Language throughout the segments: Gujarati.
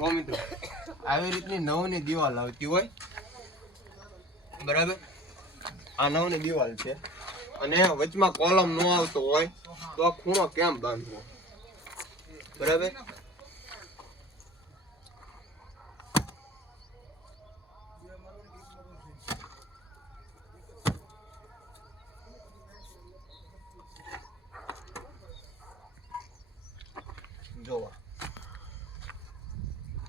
તો મિત્રો આવી રીતની નવની દિવાલ આવતી હોય બરાબર. આ નવની દિવાલ છે અને વચમાં કોલમ ન આવતો હોય તો આ ખૂણો કેમ બાંધવો બરાબર. જોવા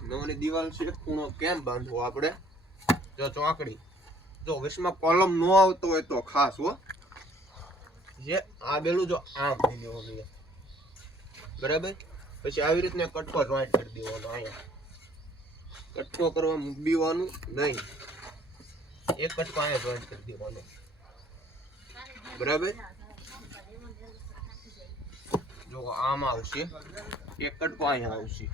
નવની દિવાલ છે ખૂણો કેમ બાંધવો આપણે. જો ચોકડી જો વિશમાં કોલમ નો આવતો હોય તો ખાસ હો જે આ બેલું જો આમ થઈ દેવું જોઈએ બરાબર. પછી આવી રીતને કટકો જોઈન્ટ કરી દેવાનો. અહીંયા કટકો કરવા મૂકવાનું નહીં, એક કટકો અહીંયા જોઈન્ટ કરી દેવાનો બરાબર. જો આમ આવશે એક કટકો અહીંયા આવશે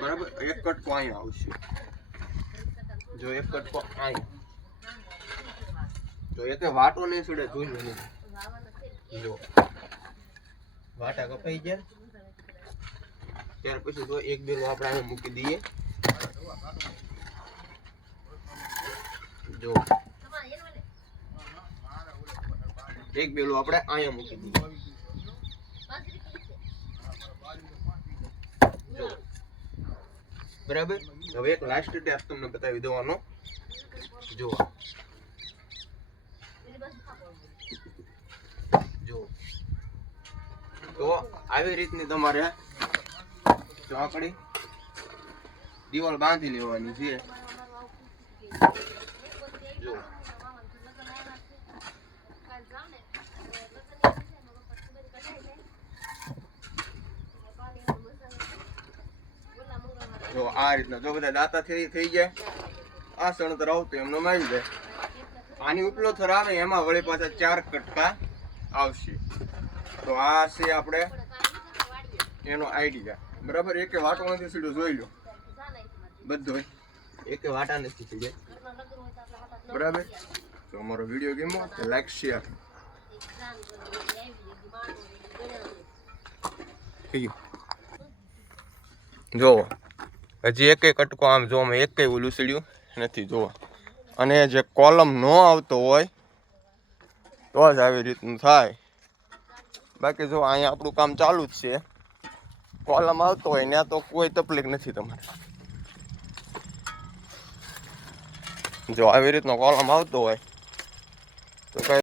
બરાબર. એક કટકો અહીંયા આવશે. જો એક કટકો અહીંયા જો એક વાટો નહીં છોડે જોઈ લો. જો વાટા કપાઈ ગયા ત્યાર પછી તો એક બેલું આપણે અહીંયા મૂકી દઈએ. જો એક બેલું આપણે અહીંયા મૂકી દઈએ. બરાબર. હવે એક લાસ્ટ ટેપ તમને બતાવી દેવાનો. જો જો તો આવી રીતની તમારે ચોકડી દિવાલ બાંધી લેવાની છે. જો જો આ રીતના જો બધા દાંતા થઈ જાય આ સણતર આવતું એમનો આવી જાય. આની ઉપલો થર આવે એમાં વળી પાછા 4 કટકા આવશે. તો આ છે આપણે એનો આઈડિયા બરાબર. એકે વાટો નથી સીધું જોઈ લો બધું એકે વાટા નથી થઈ જાય બરાબર. તો અમારો વિડીયો ગમ્યો તો લાઈક શેર જો હજી એક કટકો આમ જો અમે એક ઓલું સીડ્યું નથી જોવા. અને જે કોલમ ન આવતો હોય તો જ આવી રીતનું થાય. બાકી જો અહીંયા આપણું કામ ચાલુ જ છે. કોલમ આવતો હોય ત્યાં તો કોઈ તકલીફ નથી તમારે. જો આવી રીતનો કોલમ આવતો હોય